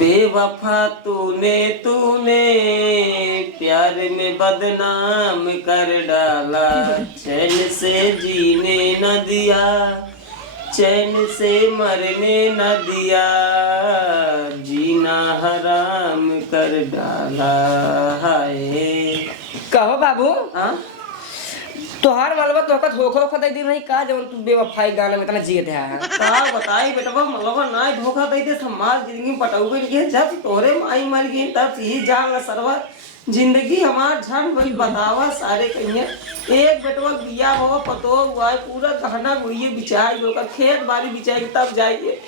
बेवफा तूने तूने प्यार में बदनाम कर डाला, चैन से जीने न दिया, चैन से मरने न दिया, जीना हराम कर डाला। हाय कहो बाबू, हाँ तोहार मालवा तो वक्त धोखा वोखा दे दी नहीं का जब तू बेवफाई गाना में इतना जियत है। का बताई बेटा मतलब ना धोखा दे दे हमार जिंदगी पटाऊ गई जब तोरे माई मर गई तब ही जान सरवा जिंदगी हमार झन भाई बतावा सारे कहिए एक बेटवा बिया हो पतो हुआ पूरा गहना गुड़िए बिचाई लोग खेत बाड़ी बिचाई तब जाइए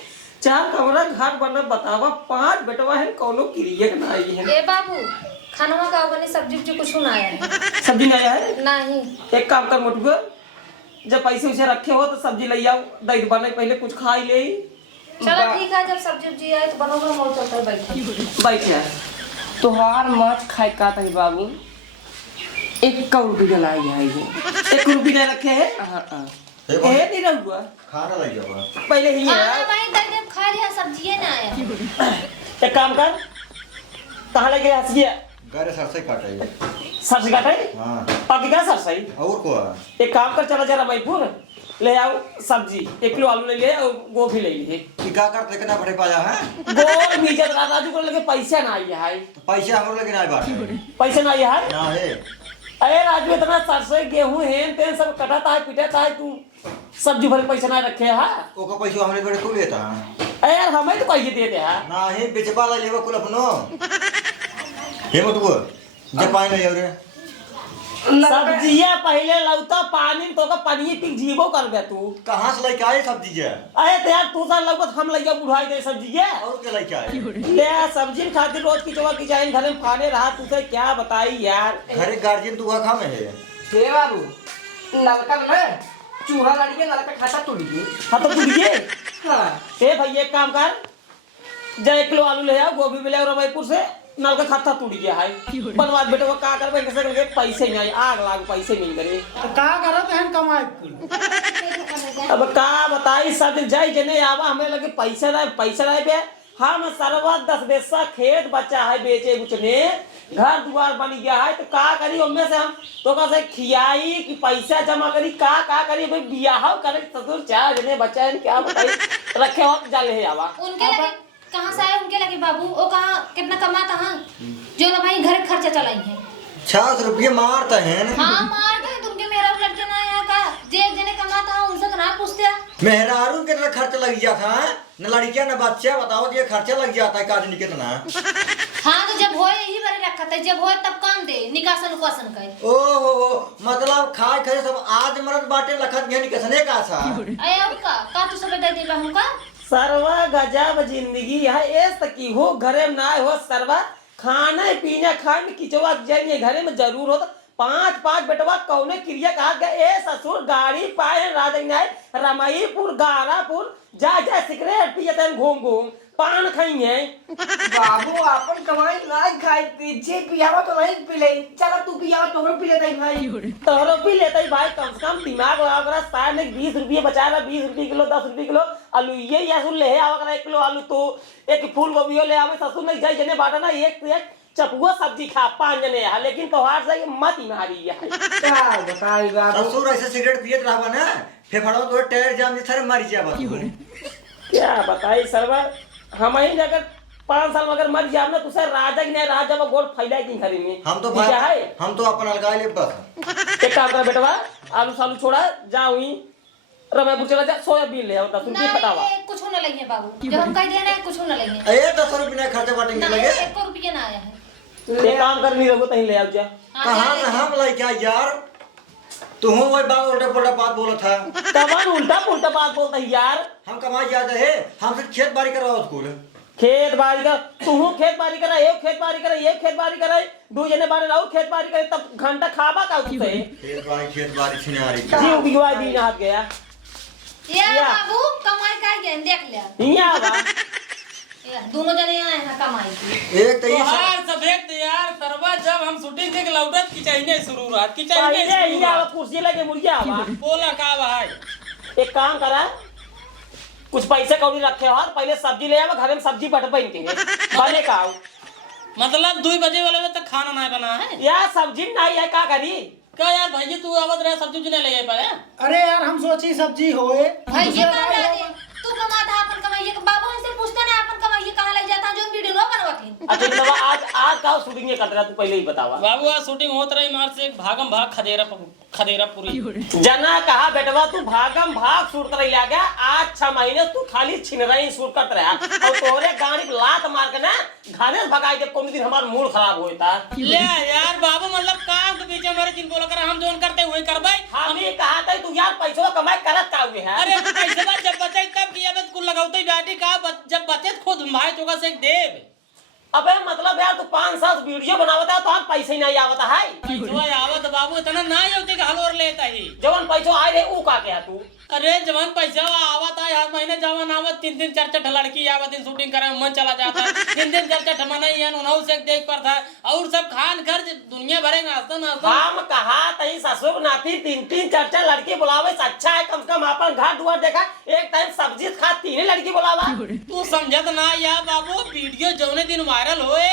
4 कमरा घर बना बतावा 5 बेटवा है कोनो क्रिया ना आई है। ए बाबू खाना का बने सब्जी कुछ ना आया है। सब्जी नहीं आया है नहीं। एक काम कर मोटू जब पैसे उसे रखे हो तो सब्जी ले आओ दही बने पहले कुछ खा ही ले। चलो ठीक है जब सब्जी आए तो बनोगे मोल चलता है बैठे तोहार मत खाए का तही बाबू 1 रुपया लाई है ये 1 रुपया रखे है ए नहीं रहूगा खाना लग गया पहले ही हां है भाई दे खा लिया सब्जी ना आया। एक काम कर कहां लगे हंसिए गारे सरसे काटे सरसे काटे हां पाकी का सरसे और को एक काम कर चला जरा भाईपुर ले आओ सब्जी 1 किलो आलू ले ले और गोभी ले लीजिए की का करते कितना बड़े पाया है गोल बीजत राजू को लगे पैसा ना आई है तो पैसे हमरो लगे ना बात पैसा ना आई है ना है। अरे राजू इतना सरसों गेहूं हेन तेन सब कटाता है पिटाता है तू सब्जी भर पैसा ना रखे है ओका पैसा हमरे बड़े को लेता अरे यार हमें तो पैसे देते हैं ना है बेचबा ला लेवा कुल अपनो हे मत को जे पानी नहीं रे सब्जिया पहले लौता पानी तो का पानी पी जीवो कर बे तू कहां से लेके आए सब्जी जे अरे तो यार तू साल लगत हम लइया बुढ़ाई दे सब्जी है और के लेके आए ले सब्जी खातिर रोज की चवा की जाए घर में खाने रहा तू से क्या बताई यार घरे गार्जियन तू खा में है हे बाबू नलका में चूहा लड़ी के नलका खाता तोड़िए हां तो तू दिए हां ए भाई एक काम कर जा 1 किलो आलू ले आओ गोभी भी ले आओ रमैपुर से नल का खाता टूट गया है बनवा बेटे वो का करबे कैसे करके पैसे नहीं आग लाग पैसे नहीं करे तो का करत है कमाई कुल अब का बताई सब जाई जने आवा हमें लगे पैसा रहे पे हम सरवा 10 बेसा खेत बच्चा है बेचे बुचने घर दुआर बन गया है तो का करी उनमें से हम तो का से खियाई कि पैसा जमा करी का करी भाई बियाह करे ससुर चार जने बच्चा है क्या बताई रखे हो जाले है आवा उनके लगे कहां से आए उनके लगे बाबू वो कहां कितना कमाता हां जो ना भाई घर खर्चा चलाई है 60 रुपये मारता है हां मारते हैं तुमके मेरा लड़के ना आया का जे जने कमाता हां उनसे ना पूछते मेहरारू कितना खर्च लग गया था न लड़कियां न बच्चा बताओ ये खर्चा लग जाता है काज कितना हां तो जब होए यही बारे रखा था जब होए तब काम दे निकासन उकासन कर ओ हो मतलब खाए खाए सब आज मरद बाटे लखत यानी कसने का सा आए अब का तू सब दे देबा हमका सरवा गजब जिंदगी है एस की हो घरे में ना हो सरवा खाना पीना खाए में किचवा जाइए घरे में जरूर हो तो 5 बेटवा कौने क्रिया कहा गया ए ससुर गाड़ी पाए राजन रमईपुर गारापुर जा सिगरेट पिए घूम पान खाइए बाबू अपन कमाई लाज खाई पीछे पियावा तो नहीं पी ले चला तू पियावा तोरो पी लेते भाई तोहरो पी लेते भाई कम से कम दिमाग लगा शायद 20 रुपये बचा रहा 20 रुपये किलो 10 रुपये किलो आलू ये या सुन ले आवा 1 किलो आलू तो 1 फूल गोभी ले आवे ससुर नहीं जाई जने बाटा ना एक चपुआ सब्जी खा 5 जने है लेकिन तोहार से मत ही मारी है क्या बताई बाबू ससुर ऐसे सिगरेट पियत रहबा ना फेफड़ो तो टायर जाम जे थर मर जाबा क्या बताई सरवा हम ही अगर 5 साल में अगर मर जाब ना तुसे राजा की नहीं रहा जब गोड़ फैलाए की घरी में हम तो क्या है हम तो अपन अलगा ले बस एक काम कर बेटवा आलू सालू छोड़ा जाओ ही रमैपुर चला जा सोयाबीन ले आओ 10 रुपये फटावा कुछ ना लगे बाबू जब हम कह दिया ना कुछ ना लगे ए 10 रुपये खर्चा बाटेंगे लगे 1 रुपया ना आया है एक काम कर नहीं रहो तहीं ले आओ जा कहां से हम लाई क्या यार तू हो वही बात उल्टा पुल्टा बात बोला था कमान उल्टा पुल्टा बात बोलता है यार हम कमाई ज्यादा है हम सिर्फ खेत बाड़ी करवाओ स्कूल खेत बाड़ी का तू खेत बाड़ी करा एक खेत बाड़ी करा 2 जने बारे रहो खेत बाड़ी करे तब घंटा खाबा का उसे खेत बाड़ी छिने आ रही जी बिगवा दी हाथ गया या बाबू कमाई का गेन देख ले यहां आवा दोनों जने आए हैं कमाई की एक तो ये यार सब एक यार सरवा जब हम शूटिंग देख लौटत की चाहिए शुरू रात की चाहिए पहले यहां कुर्सी लगे मुर्गिया आवा बोला का भाई एक काम करा कुछ पैसे कौड़ी रखे हो पहले सब्जी ले आवा घरे में सब्जी बटबन के बने का मतलब 2 बजे वाले में तक खाना नहीं बना है यार सब्जी नहीं है का करी क्या यार भाई तू आवत रहे सब्जी नहीं ले पाए अरे यार हम सोची सब्जी होए भाई ये कहाँ ला दे तू कमाता अपन कमाइए बाबू हमसे पूछता ना अपन कमाइए कहाँ ले जाता जो वीडियो ना बनवाती अच्छा बाबा आज का शूटिंग ये कर रहा तू पहले ही बतावा बाबू आज शूटिंग होत रही मार से भागम भाग खदेरा पूरी जना कहा बेटवा तू भागम भाग शूट कर लिया गया आज 6 महीने तू खाली छिनराई शूट करत रहा और तोरे गाड़ी पे लात मार के ना घरे भगाई दे कोई दिन हमार मूड खराब होता ले यार बाबू मतलब काम के बीच हमारे जिन बोला कर हम जोन करते हुए करबै हम ये कहा था तू यार पैसा कमाई करत का हुए है अरे तू पैसा जब बचे तब किया बस कुल लगाउते गाड़ी का जब बचे खुद भाई तो से देव अबे मतलब यार तू 5-7 वीडियो बनावता है तो हम पैसे नहीं आवता है पैसा आवत बाबू इतना ना होते कि हलवर लेता ही जवन पैसा आए रे ऊ का क्या तू अरे जवान पैसा आवत है हर महीने जवान आवत 3-3 4-4 लड़की आवत दिन शूटिंग करे मन चला जाता है 3-3 4-4 मना ही उन्हों से देख पर था और सब खान खर्च दुनिया भरे नाश्ता नाश्ता हम कहा तई ससुर नाती 3-3 4-4 लड़की बुलावे से अच्छा है कम से कम अपन घर दुआर देखा एक टाइम सब्जी खा 3 लड़की बुलावा तू समझत ना या बाबू वीडियो जौने दिन वायरल होए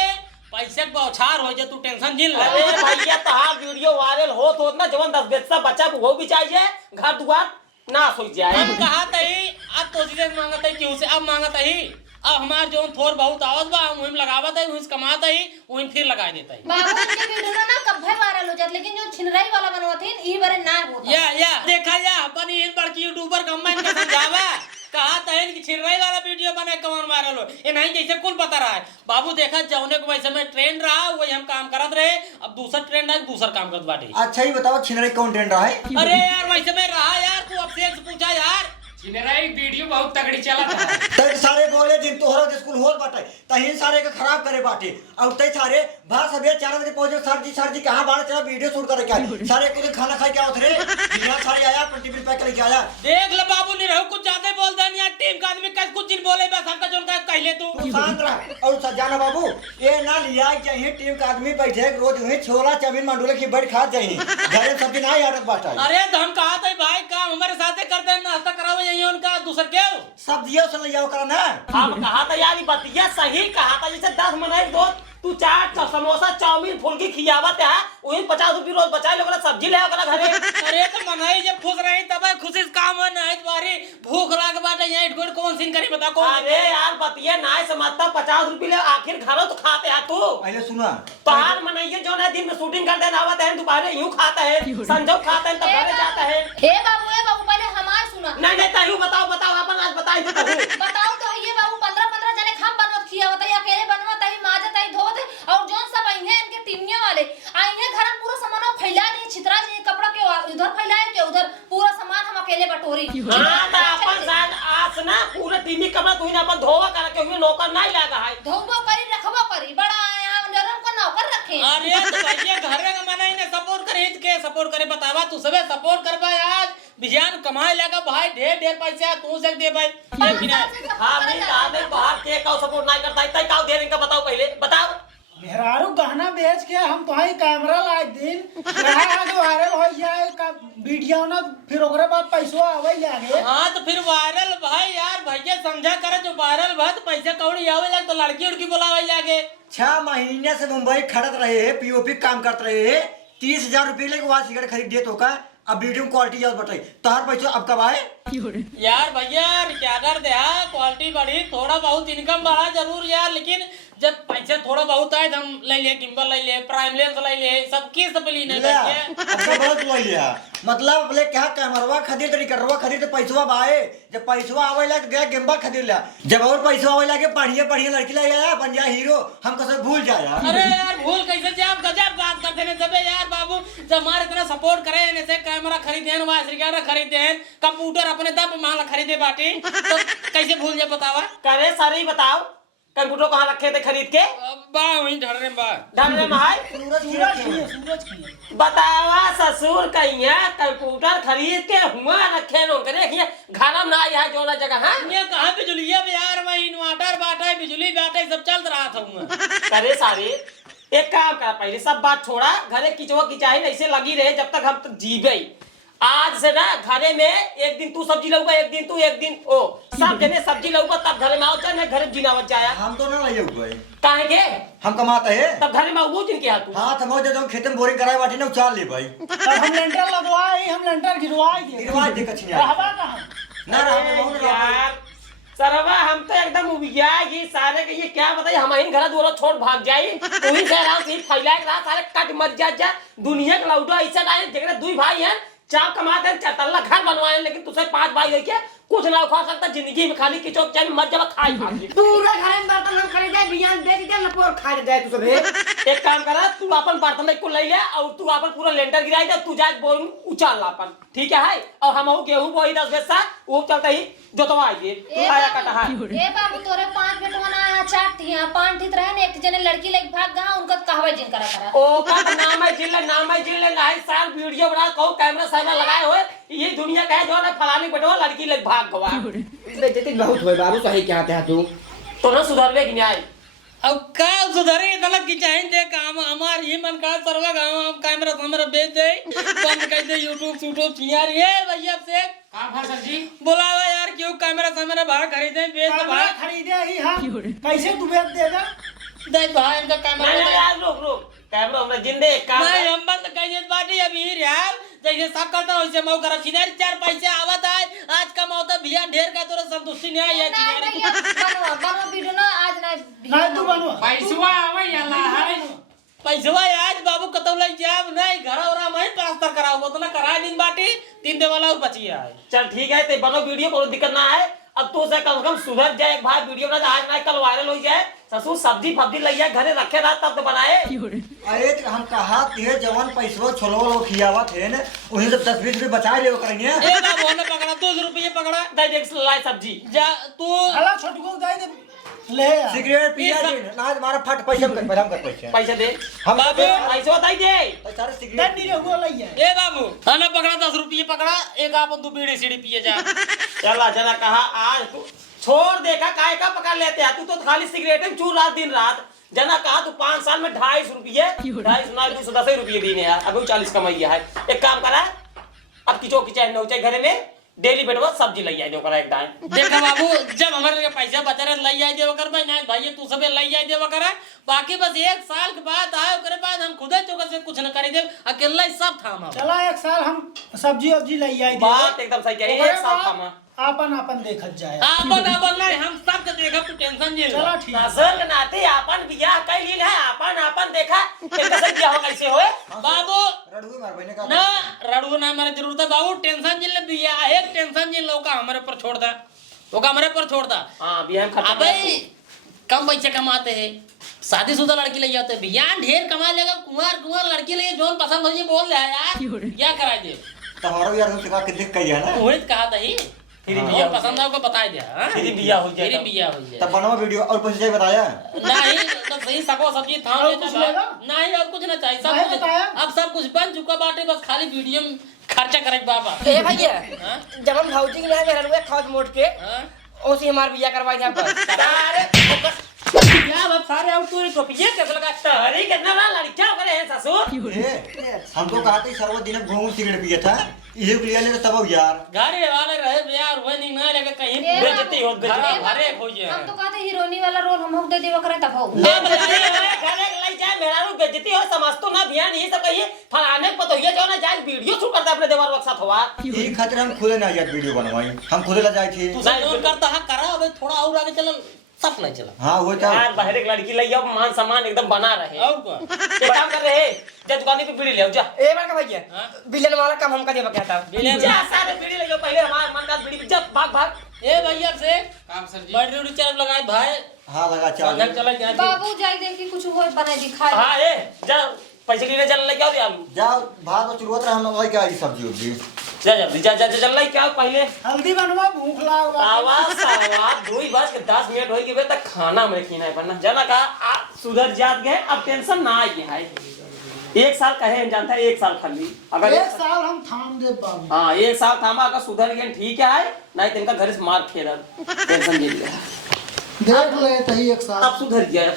पैसे के बौछार हो जाए तू टेंशन जिन ले अरे भैया तो हाँ वीडियो वायरल हो तो ना जवन 10 बच्चा बच्चा वो भी चाहिए घर दुआर ना सोच जाए हम कहा तई अब तो सीधे मांगत है क्यों से अब मांगत है अब हमार जो थोर बहुत आवत बा हम लगावत है वहीं कमात है वहीं फिर लगा देता है बाबू के वीडियो ना कब वायरल हो जात लेकिन जो छिनराई वाला बनवाते ई बारे ना होता या देखा या अपन इन बड़की यूट्यूबर कम्मा इनका समझावा कहा तहन की छिनराई वाला वीडियो बने कौन वायरल हो ये नहीं जैसे कुल पता रहा है बाबू देखा जौने को वैसे में ट्रेंड रहा वही हम काम करत रहे अब दूसरा ट्रेंड है दूसरा काम करत बाटे अच्छा ही बताओ छिनराई कौन ट्रेंड रहा है अरे यार वैसे में रहा यार तू अब से पूछा यार छिनराई वीडियो बहुत तगड़ी चला था तई सारे बोले जिन तोहरा स्कूल होल बाटे तही सारे के खराब करे बाटे और तई सारे भा सबे 4 बजे पहुंचे सर जी कहां बाहर चला वीडियो शूट करे क्या सारे के खाना खाए क्या उतरे बिना सारे आया टिफिन पैक करके आया देख ले बाबू नहीं रहू कुछ ज्यादा बोल दे यार टीम का आदमी कैसे कुछ दिन बोले बस हमका जोन का कहले तू शांत रह और सजाना बाबू ये ना लिया चाहिए टीम का आदमी बैठे रोज वही छोला चाउमीन मंडोले की बैठ खा जाए घरे सब्जी ना आदत बाटा अरे तो हम कहा था भाई काम हमारे साथ करते हैं नाश्ता करावे यही उनका दूसर क्यों सब्जियों से ले जाओ करा ना हम कहा था यार बतिया सही कहा था जैसे 10 महीने दो तू चाट समोसा चाउमीन फुल्की खियावत है वही 50 रुपये रोज बचाए लोग सब्जी ले करा घरे अरे तो मनाई जब खुश रही तब खुशी से काम है नहीं तुम्हारी भूख लाग बाटे यहाँ इट कौन सीन करी बता कौन अरे यार बतिया ना समझता 50 रुपये ले आखिर घरों तो खाते हैं तू पहले सुना तो हार मनाइए जो ना दिन में शूटिंग करते आवत है दोपहर यूं खाता है संजो खाता है तब घरे जाता है ए बाबू पहले हमार सुना नहीं तू बताओ अपन आज बताई तो बताओ तो ये बाबू 15 जने खाम बनवत खिया होता है अकेले बनवत है माजत है धोवत है और जोन सब आई हैं इनके टीमिया वाले आई हैं घर में पूरा सामान फैला दे छितरा दे कपड़ा के इधर फैलाए के उधर पूरा सामान हम अकेले बटोरी हां तो अपन साथ आज ना पूरा टीमी कपड़ा तू ना अपन धोवा करके हुए नौकर नहीं लगा है धोबो करी रखबो करी बड़ा आया नरम को नौकर रखे अरे तो भैया घर में मनाई ने सपोर्ट करे के सपोर्ट करे बतावा तू सबे सपोर्ट करबा आज बिजान कमाए लगा भाई ढेर पैसा तू से दे भाई ये बिना हां मैं कहा मैं बाहर के का सपोर्ट नहीं करता इतना का दे इनका बताओ पहले बताओ मेहरारू गहना बेच के हम तो ही कैमरा लाए दिन आगे वायरल हो जाए का वीडियो ना फिर ओकरे बाद पैसा आवे लागे हां तो फिर वायरल भाई यार भैया समझा करे जो वायरल भाई पैसा कौड़ी आवे लगे तो लड़की उड़की बुलावे लागे 6 महीने से मुंबई खड़त रहे है पीओपी काम करते रहे है 30,000 रुपये लेके वहां सिगरेट खरीद दिए तो का अब वीडियो में क्वालिटी ज्यादा बताई तोहर पैसा अब कब आए यार भैया क्या कर दे क्वालिटी बढ़ी थोड़ा बहुत इनकम बढ़ा जरूर यार लेकिन जब पैसे थोड़ा बहुत आए हम ले लिए गिम्बल ले लिए प्राइम लेंस ले लिए सब किस पे लेने अच्छा बहुत ले लिया मतलब बोले क्या कैमरवा खरीद रिकॉर्डवा खरीद पैसा आए जब पैसा आवे ला गया गिम्बल खरीद लिया जब और पैसा आवे लागे बढ़िया लड़की ले आया बन जा हीरो हम कैसे भूल जाया अरे यार भूल कैसे जाए आप गजब बात करते हैं जब यार बाबू जब हमारे इतना सपोर्ट करे ऐसे कैमरा खरीदे हैं वाइस रिकॉर्डर खरीदे हैं कंप्यूटर अपने दम माल खरीदे बाटी तो कैसे भूल जाए बतावा करे सारे ही बताओ कंप्यूटर कहाँ रखे थे खरीद के बा वहीं ढड़ने बा ढंग में भाई सूरज बतावा ससुर कहिया कंप्यूटर खरीद के हुआ रखे नो करे घर में ना यहाँ जोना जगह है ये कहाँ बिजली है यार मैं इन्वर्टर बाटा बिजली बाटा सब चल रहा था करे सारे एक काम कर पहले सब बात छोड़ा घरे किचवा किचाही ऐसे लगी रहे जब तक हम जीवे आज से ना घरे में एक दिन तू सब्जी लऊगा, एक दिन तू, एक दिन ओ सब जने सब्जी लऊगा, तब घरे में आओ चाहे घर में जिनावत जाया। हम तो ना लाइए हुए काहे के हम कमाते हैं। तब घरे में वो जिनके हाथ हाँ तो मैं जो खेत में बोरिंग कराए बाटी ना उचाल ले भाई। तब हम लेंटर लगवाए, हम लेंटर गिरवाए दिए। गिरवाए दे कछिया। रहबा कहाँ? ना रहा बहुत यार सरवा हम तो एकदम उबिया ये सारे के ये क्या बताइए, हम ही घर दूर छोड़ भाग जाई, तू ही से आराम से फैलाए रहा, सारे कट मर जा दुनिया के लौटो ऐसा ना है। जगह दुई भाई हैं, चाप कमाते हैं, चतल्ला घर बनवाए, लेकिन तुझसे 5 भाई हो के कुछ ना खा सकता जिंदगी में, खाली किचोक चाहे मर जावा खाई भागी। पूरा घर में बर्तन हम खरीदे बियान दे दिया लपोर खा जाए तू सब है। एक काम करा, तू अपन बर्तन को ले ले और तू अपन पूरा लेंटर गिराई दे, तू जाके बोर उछाल ला अपन, ठीक है? और हम गेहूं बोई 10 बेसा वो चलता ही जोतवाइए तू आया कटहा। ए बाबू तोरे 5 बेटवा ना आया, 4 थिया 5 ठित रहे ने, एक जने लड़की लेके भाग गा, उनका कहवे जिन करा ओ का नाम है जिले लाए साल वीडियो बना को कैमरा सामने लगाए हुए, ये दुनिया का है जो ना फलाने बेटवा लड़की लेके भाग गवा। बेइज्जती बहुत होए बाबू, सही क्या है तू तो ना सुधरवे कि नहीं? अब का सुधरे इतना की चाहिए दे काम हमार ही मन का सरवा गांव हम कैमरा हमरा बेच दे, बंद कर दे यूट्यूब यार। ये भैया से कहाँ था सर जी? बुलावा यार, क्यों कैमरा बाहर खरीदे बेच दे कैमरा भाई। खरीदे ही हम, कैसे तू बेच देगा? दे भाई इनका कैमरा नहीं दे। यार रुक कैमरा हमरा जिंदे एक काम नहीं कर। हम बंद कर दे बाटी अभी यार, जैसे सब करता वैसे मौ करा चिनारी 4 पैसे आवत है, आज कमाओ भैया ढेर का तोरा संतुष्टि नहीं है चिनारी। बनवा वीडियो ना आज ना नहीं तू बनवा। पैसवा आवे अल्लाह है। पैसवा आज बाबू कतौ लई जाब नहीं, घर और मैं प्लास्टर कराओ उतना करा दिन बाटी 3 दे वाला और बचिया है। चल ठीक है, ते बनो वीडियो, कोई दिक्कत ना है। अब तो से कम से कम सुधर जाए, एक भाई वीडियो बना, आज ना कल वायरल हो जाए, ससुर सब्जी फब्जी लग जाए घरे रखे रहा तब तो बनाए। अरे तो हम कहा ते जवान पैसो छोलो खियावा थे न, उन्हें सब 10-20 रुपए बचा ले करेंगे। ए बाबू ने पकड़ा 200 रुपये पकड़ा, दे देख लाई सब्जी जा तू हला छोटू को दे दे ले यार। सिगरेट पिया जी ना हमारा फट पैसे हम कर पैसे पैसा दे, हम बाबू पैसा बताई दे। सारे दे सिगरेट नहीं रहुआ लइया। ए बाबू हने पकड़ा 10 रुपये पकड़ा, एक आपन तू बीड़ी सीढ़ी पिए जा। चला कहा आज तू छोड़ देखा काय का पकड़ लेते हैं, तू तो खाली सिगरेट में चूर रात दिन रात। जना कहा तू 5 साल में 250 रुपये 210 रुपये दीने यार, अभी 40 कमाइया है। एक काम करा, अब किचो की चाहे नौचे घरे में डेली बेटवा सब्जी लई आई दो करा एक टाइम। देखा बाबू जब हमारे के पैसा बचा रहे लई आई देव कर भाई ना भाई तू सबे लई आई देव कर, बाकी बस 1 साल के बाद आए करे बाद हम खुद चौका से कुछ न करी दे, अकेला ही सब थामा। चला 1 साल हम सब्जी वब्जी लई आई दे। बात एकदम सही कही, एक साल थामा। आपन देखत जाए। आपन नहीं हम सब के देखा, तू टेंशन नहीं चला ले। ठीक है। नजर के नाते आपन बियाह कैलिन है, आपन देखा कैसे बियाह हो कैसे होए। बाबू रड़ुए मार बहने का ना रड़ू ना हमारे जरूरत है बाबू, टेंशन जिन ले बिया एक टेंशन जिन लोग का हमारे पर छोड़ दा, वो का हमारे पर छोड़ दा। हां बियाह में खर्चा अबे कम पैसे कमाते हैं, शादीशुदा लड़की ले जाते हैं, बियाह ढेर कमा लेगा, कुंवर लड़की ले जोन पसंद हो जी बोल ले यार, क्या कराए दे तुम्हारा यार हम सिखा के देख के है ना। वही कहा था ही फिर बिया पसंद आपको बता दिया, हां फिर बियाह हो जाए फिर बिया हो जाए। तब बनवा वीडियो और पैसे चाहिए बताया नहीं तो सही सको सब्जी था और कुछ लेगा? नहीं और कुछ ना चाहिए, नहीं सब कुछ बताया? अब सब कुछ बन चुका बाटे, बस खाली वीडियो में खर्चा करे बाबा। ए भैया हाँ? जब हम भौजी के यहाँ गए रहलुए खौज मोड़ के हां ओसी हमार बिया करवाई था पर सारे क्या बात सारे और तू तो पिए कैसे लगा तहरी कितना ना लड़कियां करे हैं ससुर। हम तो कहा था सर्व दिन घूम सिगरेट पिया था, ये लिया ले तब यार गाड़ी वाले रहे यार वही नहीं ना लेके कहीं ए बेइज्जती हो घरा भरे हो जाए। हम तो कहते हीरोइनी वाला रोल हम दे देवा करे तब हो। ले घरे लई जाए मेरा रू बेइज्जती हो, समझतो ना ध्यान ये सब कहिए फलाने को तो ये जो ना जाए वीडियो शूट करता अपने देवर वक्त साथ हुआ। ये खातिर हम खुद ना यार वीडियो बनवाई, हम खुद ला जाए थे। तू सब करता है करा, अबे थोड़ा और आगे चल सब नहीं चला। हाँ वो था यार बाहर एक लड़की लई आओ, मान सम्मान एकदम बना रहे। और क्या एक काम कर रहे जा दुकान पे बीड़ी ले आओ जा। ए बार का भैया हाँ? बिलन वाला काम हमका देवा क्या था। बिले जा सारे बीड़ी ले आओ, पहले हमार मन का बीड़ी जा भाग। ए भैया से काम सर जी। बैटरी उड़ी चार्ज लगाए भाई, हाँ लगा संग चाल चला गया। बाबू जाई देखी कुछ होय बना दिखाई। हां ए जा पैसे के लिए चल ले आओ आलू जाओ भात और चुरुआ रहा हम वही क्या सब्जी उब्जी जा जल्दी जा चल ले क्या पहले हल्दी बनवा, भूख लागा। आवाज 2:10 मिनट होई के बे तक खाना में खीना है पन्ना जना का सुधर जात गए, अब टेंशन ना आई है। 1 साल कहे जानता है, 1 साल खाली अगर 1 साल हम थाम दे बाबू। हाँ 1 साल थामा अगर सुधर गए ठीक है, नहीं तो इनका घर से मार खेल टेंशन ले लिया। देख ले तही 1 साल अब सुधर गया।